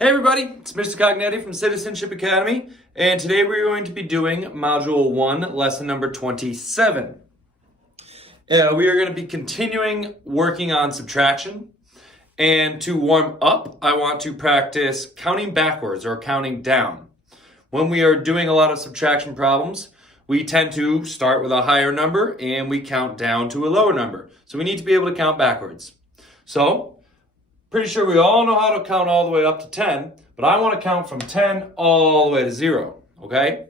Hey everybody, it's Mr. Cognetti from Citizenship Academy, and today we're going to be doing Module 1, Lesson number 27. We are going to be continuing working on subtraction, and to warm up, I want to practice counting backwards or counting down. When we are doing a lot of subtraction problems, we tend to start with a higher number and we count down to a lower number. So we need to be able to count backwards. So, pretty sure we all know how to count all the way up to 10, but I want to count from 10 all the way to 0, okay?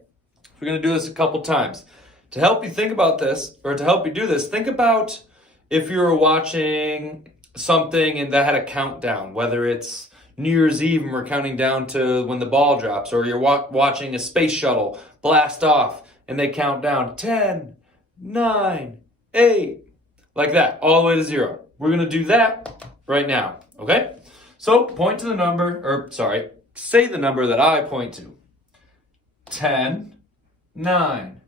We're going to do this a couple times. To help you think about this, or to help you do this, think about if you were watching something and that had a countdown, whether it's New Year's Eve and we're counting down to when the ball drops, or you're watching a space shuttle blast off and they count down 10, 9, 8, like that, all the way to 0. We're going to do that right now. Okay? So point to the number, say the number that I point to. 10, 9,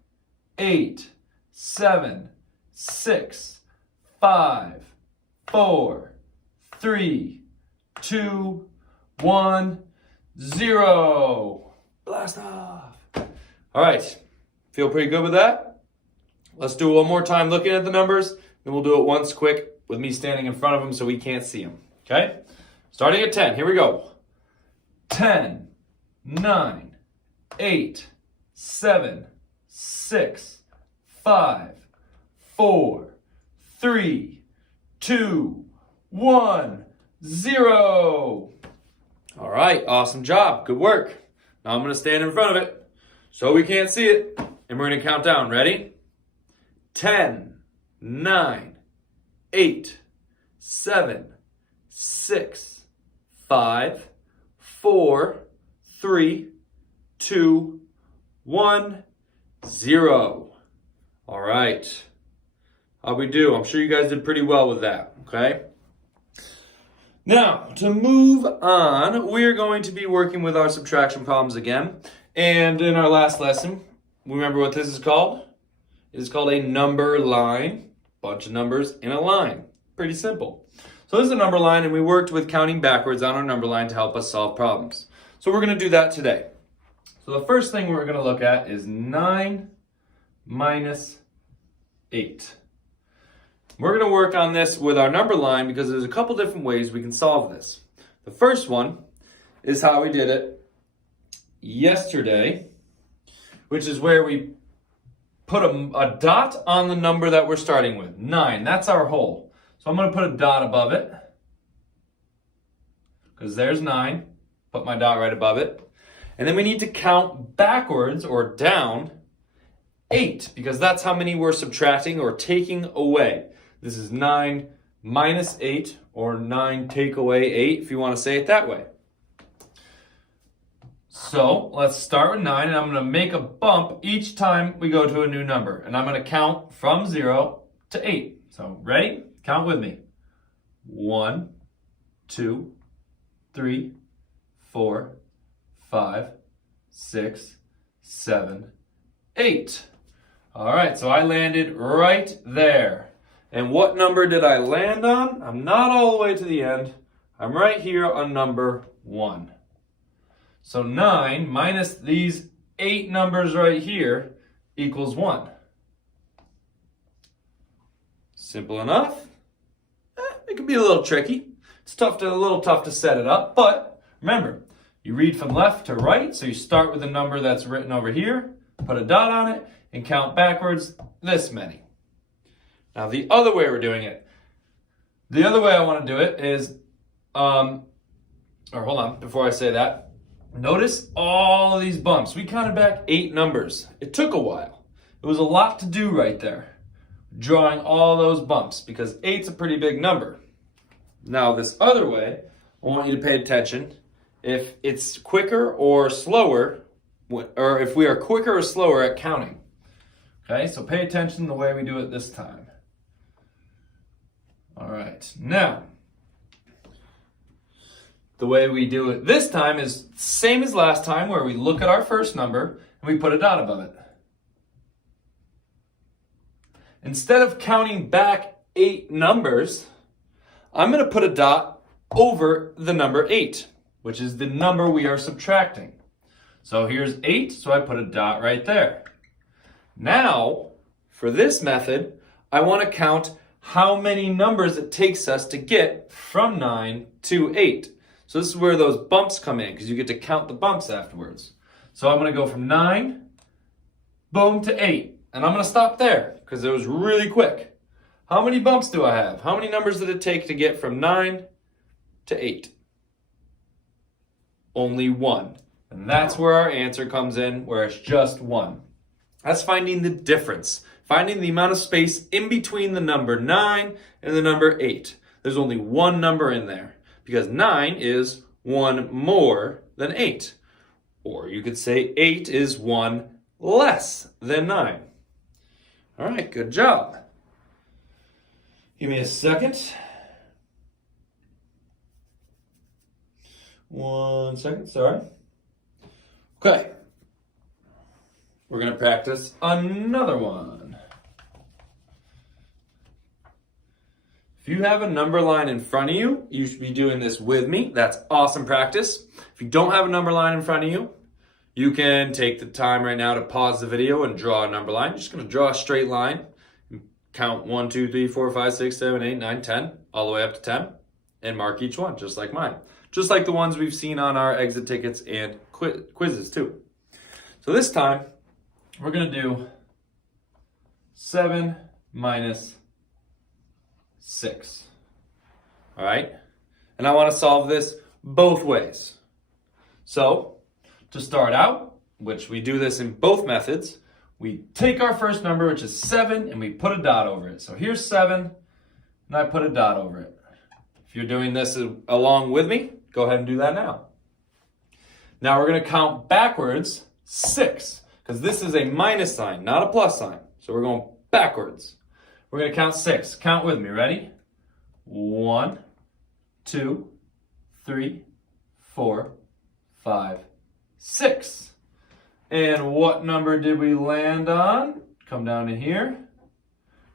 8, 7, 6, 5, 4, 3, 2, 1, 0. Blast off. All right. Feel pretty good with that? Let's do it one more time looking at the numbers, and we'll do it once quick with me standing in front of them so we can't see them. Okay? Starting at 10. Here we go. 10, 9, 8, 7, 6, 5, 4, 3, 2, 1, 0. All right. Awesome job. Good work. Now I'm going to stand in front of it so we can't see it. And we're going to count down. Ready? 10, 9, 8, 7, 6, 5, 4, 3, 2, 1, 0. All right. How'd we do? I'm sure you guys did pretty well with that, okay? Now, to move on, we're going to be working with our subtraction problems again. And in our last lesson, remember what this is called? It is called a number line. Bunch of numbers in a line. Pretty simple. So this is a number line, and we worked with counting backwards on our number line to help us solve problems. So we're going to do that today. So the first thing we're going to look at is 9 minus 8. We're going to work on this with our number line because there's a couple different ways we can solve this. The first one is how we did it yesterday, which is where we put a dot on the number that we're starting with. 9, that's our whole. So I'm going to put a dot above it, because there's 9. Put my dot right above it. And then we need to count backwards, or down, 8, because that's how many we're subtracting or taking away. This is 9 minus 8, or 9 take away 8, if you want to say it that way. So let's start with 9, and I'm going to make a bump each time we go to a new number. And I'm going to count from 0 to 8. So ready? Count with me. 1, 2, 3, 4, 5, 6, 7, 8. All right, so I landed right there. And what number did I land on? I'm not all the way to the end. I'm right here on number 1. So 9 minus these 8 numbers right here equals 1. Simple enough. It can be a little tricky. It's a little tough to set it up, but remember, you read from left to right, so you start with the number that's written over here, put a dot on it, and count backwards this many. Now the other way we're doing it, the other way I want to do it is, hold on, before I say that, notice all of these bumps. We counted back 8 numbers. It took a while. It was a lot to do right there, drawing all those bumps, because 8's a pretty big number. Now this other way, I want you to pay attention. If it's quicker or slower, or if we are quicker or slower at counting. Okay, so pay attention to the way we do it this time. All right, now, the way we do it this time is same as last time, where we look at our first number and we put a dot above it. Instead of counting back 8 numbers, I'm going to put a dot over the number 8. which is the number we are subtracting. So here's 8, so I put a dot right there. Now, for this method, I want to count how many numbers it takes us to get from 9 to 8. So this is where those bumps come in, because you get to count the bumps afterwards. So I'm going to go from 9, boom, to 8. And I'm going to stop there, because it was really quick. How many bumps do I have? How many numbers did it take to get from 9 to 8? Only 1. And that's where our answer comes in, where it's just 1. That's finding the difference. Finding the amount of space in between the number 9 and the number 8. There's only one number in there, because 9 is 1 more than 8. Or you could say 8 is 1 less than 9. All right, good job. Give me a second. 1 second, sorry. Okay. We're going to practice another one. If you have a number line in front of you, you should be doing this with me. That's awesome practice. If you don't have a number line in front of you, you can take the time right now to pause the video and draw a number line. You're just going to draw a straight line. Count 1, 2, 3, 4, 5, 6, 7, 8, 9, 10, all the way up to 10, and mark each one, just like mine. Just like the ones we've seen on our exit tickets and quizzes too. So this time, we're going to do 7 minus 6. All right? And I want to solve this both ways. So, to start out, which we do this in both methods, we take our first number, which is 7, and we put a dot over it. So here's 7, and I put a dot over it. If you're doing this along with me, go ahead and do that now. Now we're going to count backwards 6, because this is a minus sign, not a plus sign. So we're going backwards. We're going to count 6. Count with me. Ready? 1, 2, 3, 4, 5, 6. And what number did we land on? Come down to here.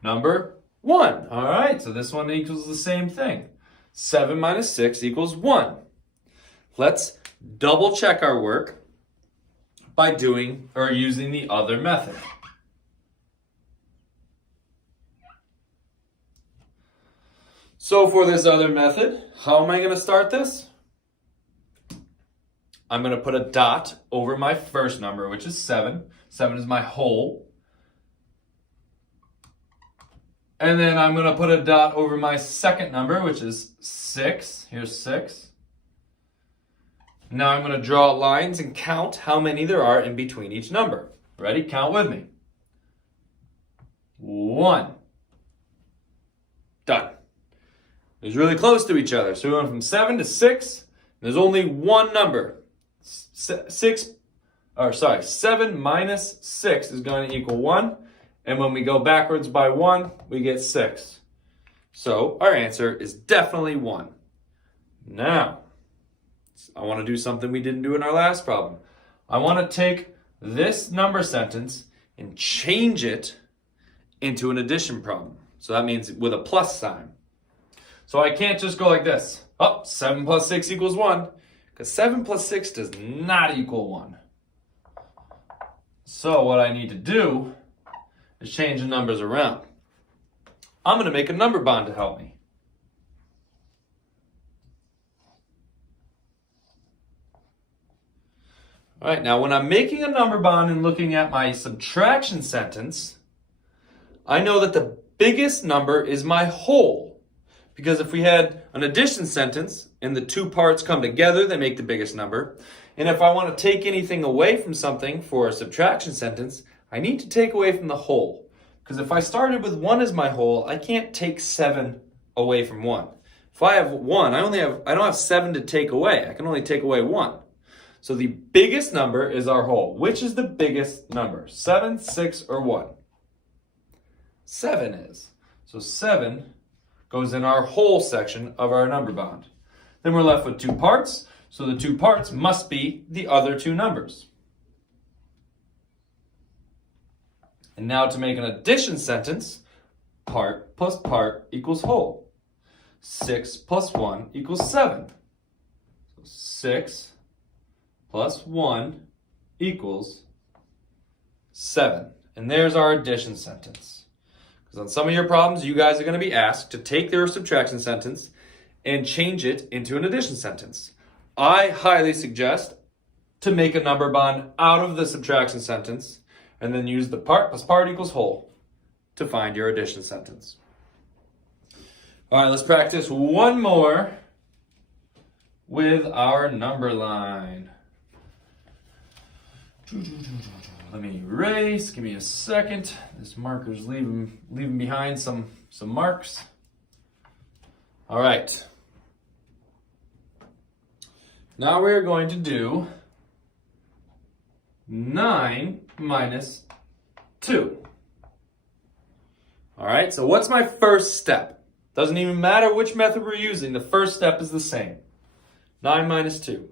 Number 1. All right, so this one equals the same thing. 7 minus 6 equals 1. Let's double check our work by doing or using the other method. So for this other method, how am I going to start this? I'm going to put a dot over my first number, which is 7. 7 is my whole. And then I'm going to put a dot over my second number, which is 6. Here's 6. Now I'm going to draw lines and count how many there are in between each number. Ready? Count with me. 1. Done. It was really close to each other. So we went from 7 to 6. There's only one number. 7 minus 6 is going to equal 1. And when we go backwards by 1, we get 6. So our answer is definitely 1. Now, I want to do something we didn't do in our last problem. I want to take this number sentence and change it into an addition problem. So that means with a plus sign. So I can't just go like this. 7 plus 6 equals 1. Because 7 plus 6 does not equal 1. So what I need to do is change the numbers around. I'm going to make a number bond to help me. All right, now when I'm making a number bond and looking at my subtraction sentence, I know that the biggest number is my whole. Because if we had an addition sentence and the two parts come together, they make the biggest number. And if I want to take anything away from something for a subtraction sentence, I need to take away from the whole. Because if I started with 1 as my whole, I can't take 7 away from 1. If I have 1, I don't have 7 to take away. I can only take away 1. So the biggest number is our whole. Which is the biggest number? 7, 6, or 1? 7 is. So 7 goes in our whole section of our number bond. Then we're left with 2 parts. So the 2 parts must be the other 2 numbers. And now to make an addition sentence, part plus part equals whole. 6 plus 1 equals 7. So 6 plus 1 equals 7. And there's our addition sentence. Because on some of your problems, you guys are going to be asked to take their subtraction sentence and change it into an addition sentence. I highly suggest to make a number bond out of the subtraction sentence and then use the part plus part equals whole to find your addition sentence. All right, let's practice one more with our number line. Let me erase, give me a second. This marker's leaving behind some marks. All right. Now we're going to do 9 minus 2. All right, so what's my first step? Doesn't even matter which method we're using, the first step is the same. 9 minus 2.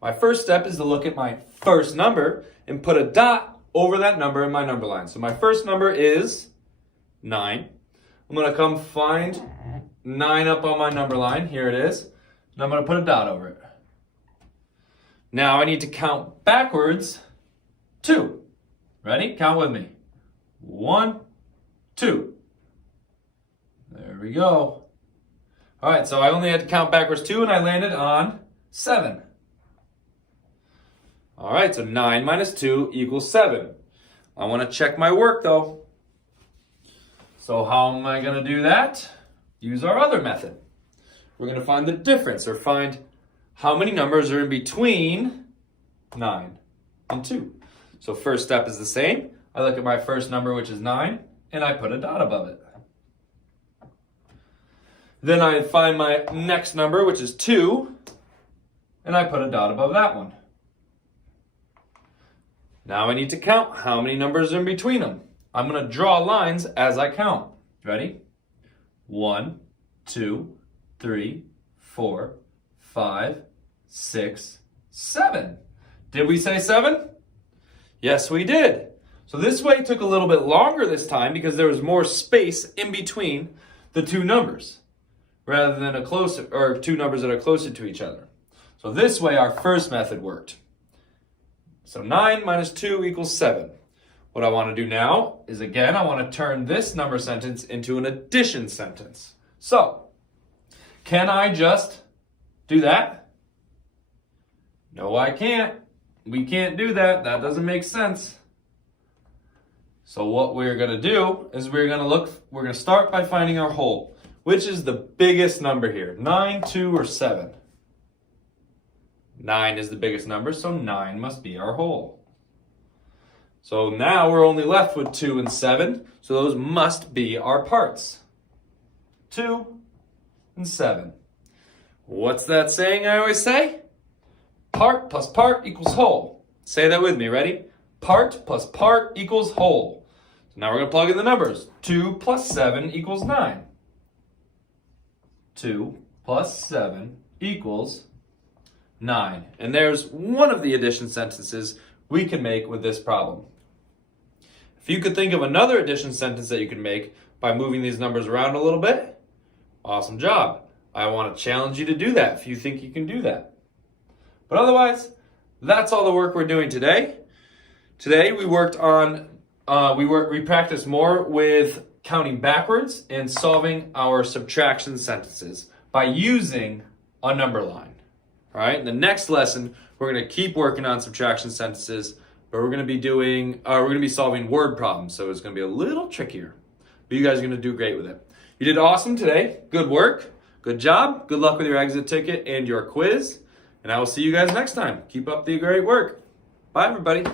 My first step is to look at my first number and put a dot over that number in my number line. So my first number is 9. I'm going to come find 9 up on my number line. Here it is. And I'm going to put a dot over it. Now I need to count backwards 2. Ready? Count with me. 1, 2. There we go. All right, so I only had to count backwards 2 and I landed on 7. All right, so 9 minus 2 equals 7. I want to check my work though. So how am I going to do that? Use our other method. We're going to find the difference, or find how many numbers are in between 9 and 2. So first step is the same. I look at my first number, which is 9, and I put a dot above it. Then I find my next number, which is 2, and I put a dot above that one. Now I need to count how many numbers are in between them. I'm going to draw lines as I count. Ready? 1, 2, 3, 4, 5, 6, 7. Did we say 7? Yes, we did. So this way took a little bit longer this time because there was more space in between the two numbers rather than two numbers that are closer to each other. So this way our first method worked. So 9 minus 2 equals 7. What I want to do now is, again, I want to turn this number sentence into an addition sentence. So, can I just do that? No, I can't. We can't do that. That doesn't make sense. So what we're going to do is we're going to start by finding our whole. Which is the biggest number here? 9, 2, or 7? 9 is the biggest number, so 9 must be our whole. So now we're only left with 2 and 7, so those must be our parts. 2 and 7. What's that saying I always say? Part plus part equals whole. Say that with me, ready? Part plus part equals whole. So now we're going to plug in the numbers. 2 plus 7 equals 9. 2 plus 7 equals 9. And there's one of the addition sentences we can make with this problem. If you could think of another addition sentence that you can make by moving these numbers around a little bit, awesome job. I want to challenge you to do that if you think you can do that. But otherwise, that's all the work we're doing today. Today we worked on, we practiced more with counting backwards and solving our subtraction sentences by using a number line. All right, in the next lesson, we're going to keep working on subtraction sentences, but we're going to be solving word problems, so it's going to be a little trickier. But you guys are going to do great with it. You did awesome today. Good work. Good job. Good luck with your exit ticket and your quiz. And I will see you guys next time. Keep up the great work. Bye, everybody.